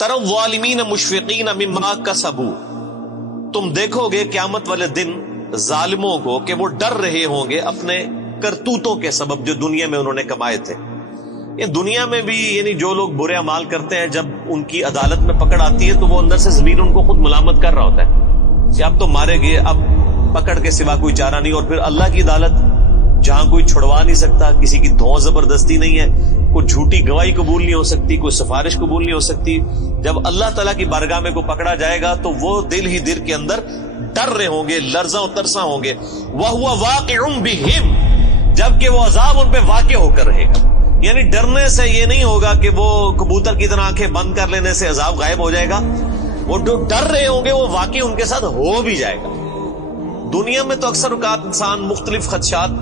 تر الظالمین مشفقین مما کسبوا، تم دیکھو گے قیامت والے دن ظالموں کو کہ وہ ڈر رہے ہوں گے اپنے کرتوتوں کے سبب جو دنیا میں انہوں نے کمائے تھے۔ یہ دنیا میں بھی یعنی جو لوگ برے اعمال کرتے ہیں، جب ان کی عدالت میں پکڑ آتی ہے تو وہ اندر سے ضمیر ان کو خود ملامت کر رہا ہوتا ہے کہ اب تو مارے گئے، اب پکڑ کے سوا کوئی چارہ نہیں۔ اور پھر اللہ کی عدالت جہاں کوئی چھڑوا نہیں سکتا، کسی کی دھو زبردستی نہیں ہے، کوئی جھوٹی گواہی قبول نہیں ہو سکتی، کوئی سفارش قبول نہیں ہو سکتی، جب اللہ تعالیٰ کی بارگاہ میں کو پکڑا جائے گا تو وہ دل ہی دل کے اندر ڈر رہے ہوں گے، لرزاں و ترساں ہوں گے۔ وَهُوَ وَاقِعٌ بِهِمْ، جبکہ وہ عذاب ان پہ واقع ہو کر رہے گا۔ یعنی ڈرنے سے یہ نہیں ہوگا کہ وہ کبوتر کی طرح آنکھیں بند کر لینے سے عذاب غائب ہو جائے گا، وہ جو ڈر رہے ہوں گے وہ واقعی ان کے ساتھ ہو بھی جائے گا۔ دنیا میں تو اکثر اوقات انسان مختلف خدشات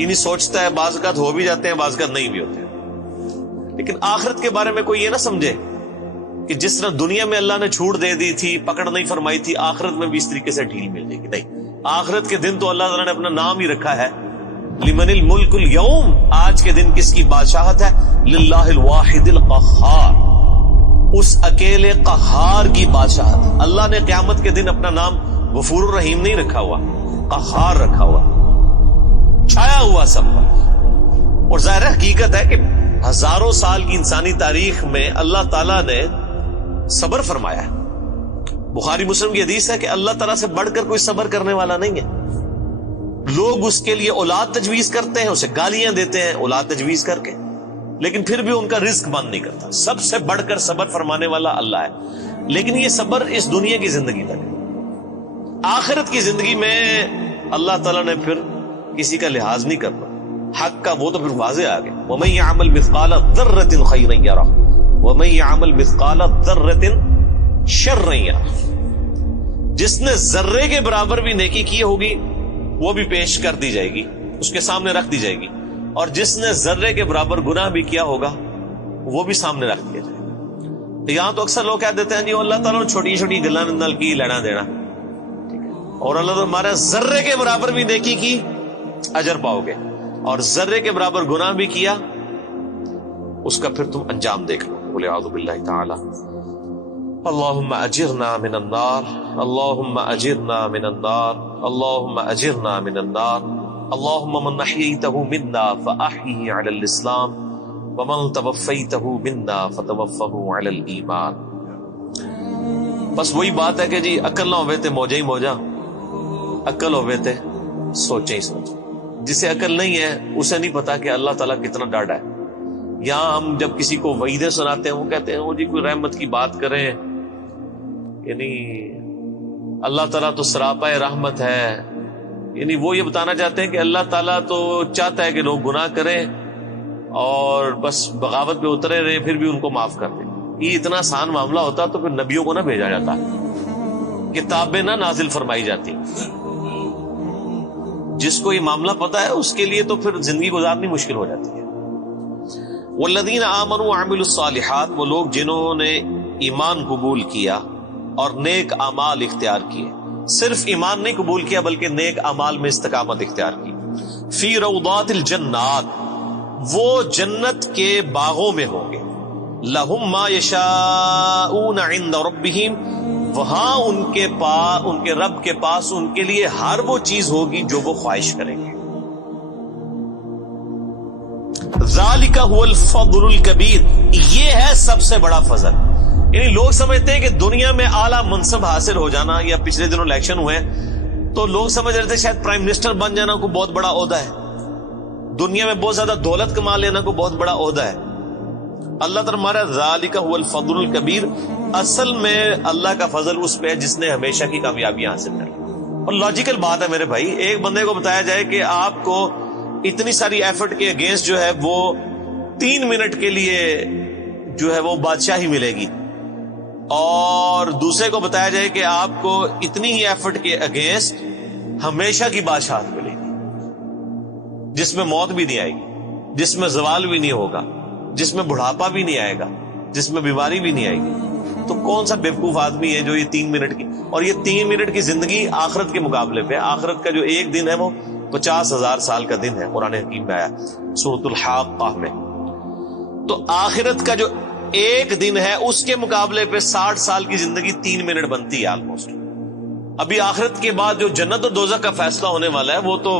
یعنی سوچتا ہے، بعض اوقات ہو بھی جاتے ہیں، بعض اوقات نہیں بھی ہوتے ہیں، لیکن آخرت کے بارے میں کوئی یہ نہ سمجھے کہ جس طرح دنیا میں اللہ نے چھوٹ دے دی تھی، پکڑ نہیں فرمائی تھی، آخرت میں بھی اس طریقے سے ڈھیل مل جائے گی۔ نہیں، آخرت کے دن تو اللہ تعالیٰ نے اپنا نام ہی رکھا ہے، لمن الملک اليوم، آج کے دن کس کی بادشاہت ہے؟ للہ الواحد القہار، اس اکیلے قہار کی بادشاہت۔ اللہ نے قیامت کے دن اپنا نام غفور الرحیم نہیں رکھا ہوا، قہار رکھا ہوا، چھایا ہوا سب پر۔ اور ظاہر حقیقت ہے کہ ہزاروں سال کی انسانی تاریخ میں اللہ تعالیٰ نے صبر فرمایا ہے۔ بخاری مسلم کی حدیث ہے کہ اللہ تعالیٰ سے بڑھ کر کوئی صبر کرنے والا نہیں ہے۔ لوگ اس کے لیے اولاد تجویز کرتے ہیں، اسے گالیاں دیتے ہیں اولاد تجویز کر کے، لیکن پھر بھی ان کا رزق بند نہیں کرتا۔ سب سے بڑھ کر صبر فرمانے والا اللہ ہے، لیکن یہ صبر اس دنیا کی زندگی تک ہے۔ آخرت کی زندگی میں اللہ تعالیٰ نے پھر کسی کا لحاظ نہیں کرنا، حق کا وہ تو پھر واضح آ گیا۔ وَمَن يَعْمَلْ مِثْقَالَ ذَرَّةٍ خَيْرًا يَرَهُ وَمَن يَعْمَلْ مِثْقَالَ ذَرَّةٍ شَرًّا يَرَهُ، جس نے ذرے کے برابر بھی نیکی کی ہوگی وہ بھی پیش کر دی جائے گی، اس کے سامنے رکھ دی جائے گی، اور جس نے ذرے کے برابر گناہ بھی کیا ہوگا وہ بھی سامنے رکھ دیا جائے گا۔ یہاں تو اکثر لوگ کہہ دیتے ہیں جی اللہ تعالیٰ نے چھوٹی چھوٹی گلاں نال کی لینا دینا، اور اللہ تعالیٰ ہمارا ذرے کے برابر بھی نیکی کی اجر پاؤ گے، اور ذرے کے برابر گناہ بھی کیا اس کا پھر تم انجام دیکھ لو۔ بولے اعوذ باللہ تعالی اللہم اجرنا من النار، اللہم اجرنا من النار، اللہم اجرنا من النار، اللہم من احییتہ منا فاحیہ علی الاسلام ومن توفیتہ منا فتوفہ علی الایمان۔ بس وہی بات ہے کہ جی عقل نہ ہوئے تے موجہ ہی موجہ، عقل ہوئے تے سوچیں ہی سوچیں۔ جسے عقل نہیں ہے اسے نہیں پتا کہ اللہ تعالیٰ کتنا ڈاڈا ہے۔ یہاں ہم جب کسی کو وعیدیں سناتے ہیں وہ کہتے ہیں وہ جی کوئی رحمت کی بات کریں، یعنی اللہ تعالیٰ تو سراپا رحمت ہے، یعنی وہ یہ بتانا چاہتے ہیں کہ اللہ تعالیٰ تو چاہتا ہے کہ لوگ گناہ کریں اور بس بغاوت پہ اترے رہے پھر بھی ان کو معاف کر دیں۔ یہ اتنا آسان معاملہ ہوتا تو پھر نبیوں کو نہ بھیجا جاتا، کتابیں نہ نازل فرمائی جاتی۔ جس کو یہ معاملہ پتا ہے اس کے لیے تو پھر زندگی گزارنی مشکل ہو جاتی ہے۔ والذین آمنوا وعملوا الصالحات، وہ لوگ جنہوں نے ایمان قبول کیا اور نیک اعمال اختیار کیے، صرف ایمان نہیں قبول کیا بلکہ نیک اعمال میں استقامت اختیار کی۔ فی روضات الجنات، وہ جنت کے باغوں میں ہوں گے۔ لہم ما یشاءون عند ربہم، وہاں ان کے رب کے پاس ان کے لیے ہر وہ چیز ہوگی جو وہ خواہش کریں گے۔ ذالک هو الفضل الکبیر، یہ ہے سب سے بڑا فضل۔ یعنی لوگ سمجھتے ہیں کہ دنیا میں اعلیٰ منصب حاصل ہو جانا، یا پچھلے دنوں الیکشن ہوئے تو لوگ سمجھ رہے تھے شاید پرائم منسٹر بن جانا کو بہت بڑا عہدہ ہے، دنیا میں بہت زیادہ دولت کما لینا کو بہت بڑا عہدہ ہے۔ اللہ تعالیٰ ہمارا ذالک هو الفضل الکبیر، اصل میں اللہ کا فضل اس پہ ہے جس نے ہمیشہ کی کامیابی حاصل کر لی۔ اور لاجیکل بات ہے میرے بھائی، ایک بندے کو بتایا جائے کہ آپ کو اتنی ساری ایفرٹ کے اگینسٹ جو ہے وہ 3 منٹ کے لیے جو ہے وہ بادشاہی ملے گی، اور دوسرے کو بتایا جائے کہ آپ کو اتنی ہی ایفرٹ کے اگینسٹ ہمیشہ کی بادشاہت ملے گی، جس میں موت بھی نہیں آئے گی، جس میں زوال بھی نہیں ہوگا، جس میں بڑھاپا بھی نہیں آئے گا، جس میں بیماری بھی نہیں آئے گی۔ تو کون سا بیوقوف آدمی ہے جو یہ 3 منٹ کی، اور یہ 3 منٹ کی زندگی آخرت کے مقابلے پہ، آخرت کا جو ایک دن ہے وہ 50,000 سال کا دن ہے، قرآن حکیم میں آیا سورۃ الحاقہ میں۔ تو آخرت کا جو ایک دن ہے اس کے مقابلے پہ 60 سال کی زندگی 3 منٹ بنتی ہے آلموسٹ. ابھی آخرت کے بعد جو جنت و دوزخ کا فیصلہ ہونے والا ہے وہ تو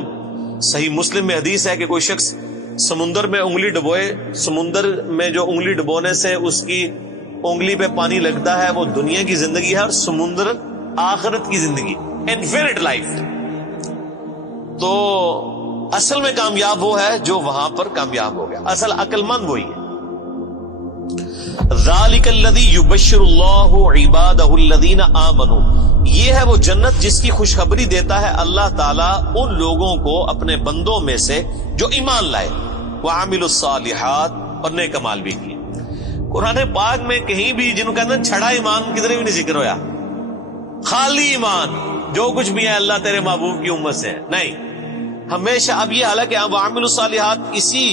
صحیح مسلم میں حدیث ہے کہ کوئی شخص سمندر میں انگلی ڈبوئے, سمندر میں جو انگلی ڈبونے سے اس کی انگلی پہ پانی لگتا ہے وہ دنیا کی زندگی ہے, اور سمندر آخرت کی زندگی, انفینٹ لائف. تو اصل میں کامیاب وہ ہے جو وہاں پر کامیاب ہو گیا, اصل عقل مند وہی ہے. ذالک الذی یبشر اللہ عبادہ الذین آمنوا, یہ ہے وہ جنت جس کی خوشخبری دیتا ہے اللہ تعالیٰ ان لوگوں کو اپنے بندوں میں سے جو ایمان لائے, وعملوا الصالحات, اور نیک اعمال بھی کیے. قرآن پاک میں کہیں بھی جنہوں کہتے ہیں چھڑا ایمان کدھر بھی نہیں ذکر ہویا, خالی ایمان جو کچھ بھی ہے اللہ تیرے محبوب کی امت سے ہے, نہیں. ہمیشہ اب یہ حالانکہ وعملوا الصالحات اسی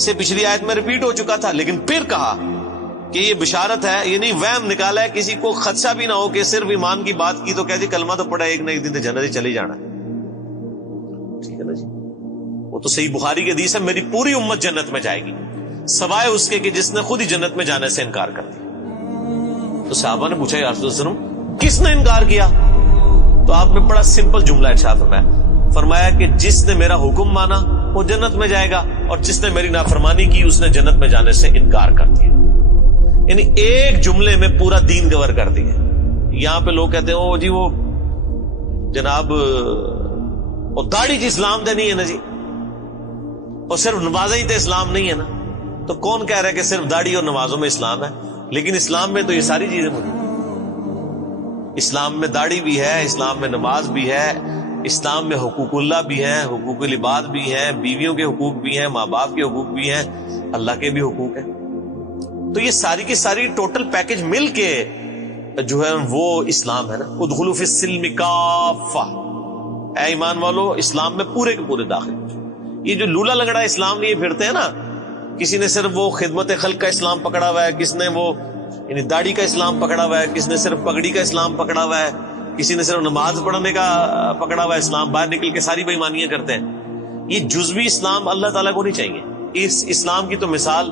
سے پچھلی آیت میں ریپیٹ ہو چکا تھا, لیکن پھر کہا کہ یہ بشارت ہے, یہ نہیں وہم نکالا ہے, کسی کو خدشہ بھی نہ ہو کہ صرف ایمان کی بات کی تو کہہ جی کلمہ تو پڑھا ایک نہ ایک دن تو جنت ہی چلی جانا ہے. ٹھیک ہے نا جی, وہ تو صحیح بخاری کی حدیث ہے, میری پوری امت جنت میں جائے گی سوائے اس کے کہ جس نے خود ہی جنت میں جانے سے انکار کر دیا. تو صحابہ نے پوچھا یا رسول اللہ کس نے انکار کیا؟ تو آپ نے بڑا سمپل جملہ ارشاد فرمایا کہ جس نے میرا حکم مانا وہ جنت میں جائے گا, اور جس نے میری نافرمانی کی اس نے جنت میں جانے سے انکار کر دیا. یعنی ایک جملے میں پورا دین کور کر دیا. یہاں پہ لوگ کہتے ہیں او جی وہ جناب اور داڑھی جی اسلام دے نہیں ہے نا جی, اور صرف نمازیں ہی تو اسلام نہیں ہے نا. تو کون کہہ رہا ہے کہ صرف داڑھی اور نمازوں میں اسلام ہے؟ لیکن اسلام میں تو یہ ساری چیزیں موجود ہیں. اسلام میں داڑھی بھی ہے, اسلام میں نماز بھی ہے, اسلام میں حقوق اللہ بھی ہیں, حقوق العباد بھی ہیں, بیویوں کے حقوق بھی ہیں, ماں باپ کے حقوق بھی ہیں, اللہ کے بھی حقوق ہیں. تو یہ ساری کی ساری ٹوٹل پیکج مل کے جو ہے وہ اسلام ہے نا. ادخلوا فی السلم کافہ, اے ایمان والو اسلام میں پورے کے پورے داخل. یہ جو لولا لنگڑا اسلام لیے پھرتے ہیں نا, کسی نے صرف وہ خدمت خلق کا اسلام پکڑا ہوا ہے, کس نے وہ یعنی داڑھی کا اسلام پکڑا ہوا ہے, کس نے صرف پگڑی کا اسلام پکڑا ہوا ہے, کسی نے صرف نماز پڑھنے کا پکڑا ہوا ہے اسلام, باہر نکل کے ساری بےایمانیاں کرتے ہیں. یہ جزوی اسلام اللہ تعالیٰ کو نہیں چاہیے. اس اسلام کی تو مثال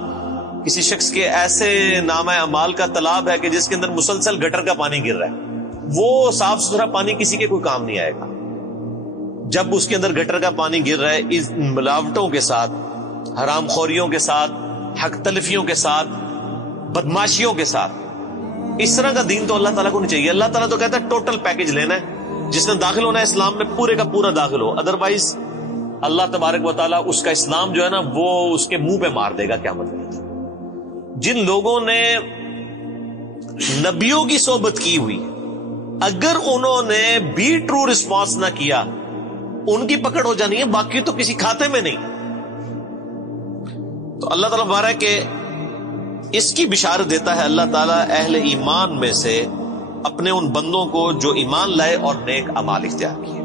کسی شخص کے ایسے نامہ اعمال کا تالاب ہے کہ جس کے اندر مسلسل گٹر کا پانی گر رہا ہے. وہ صاف ستھرا پانی کسی کے کوئی کام نہیں آئے گا. جب اس کے اندر گٹر کا پانی گر رہا ہے اس ملاوٹوں کے ساتھ, حرام خوریوں کے ساتھ, حق تلفیوں کے ساتھ, بدماشیوں کے ساتھ, اس طرح کا دین تو اللہ تعالیٰ کو نہیں چاہیے. اللہ تعالیٰ تو کہتا ہے ٹوٹل پیکج لینا ہے, جس نے داخل ہونا ہے اسلام میں پورے کا پورا داخل ہو, ادروائز اللہ تبارک و تعالیٰ اس کا اسلام جو ہے نا وہ اس کے منہ پہ مار دے گا قیامت میں. جن لوگوں نے نبیوں کی صحبت کی ہوئی, اگر انہوں نے بھی ٹرو رسپانس نہ کیا ان کی پکڑ ہو جانی ہے, باقی تو کسی کھاتے میں نہیں. تو اللہ تعالیٰ بارہ کہ اس کی بشارت دیتا ہے اللہ تعالیٰ اہل ایمان میں سے اپنے ان بندوں کو جو ایمان لائے اور نیک اعمال اختیار کیے.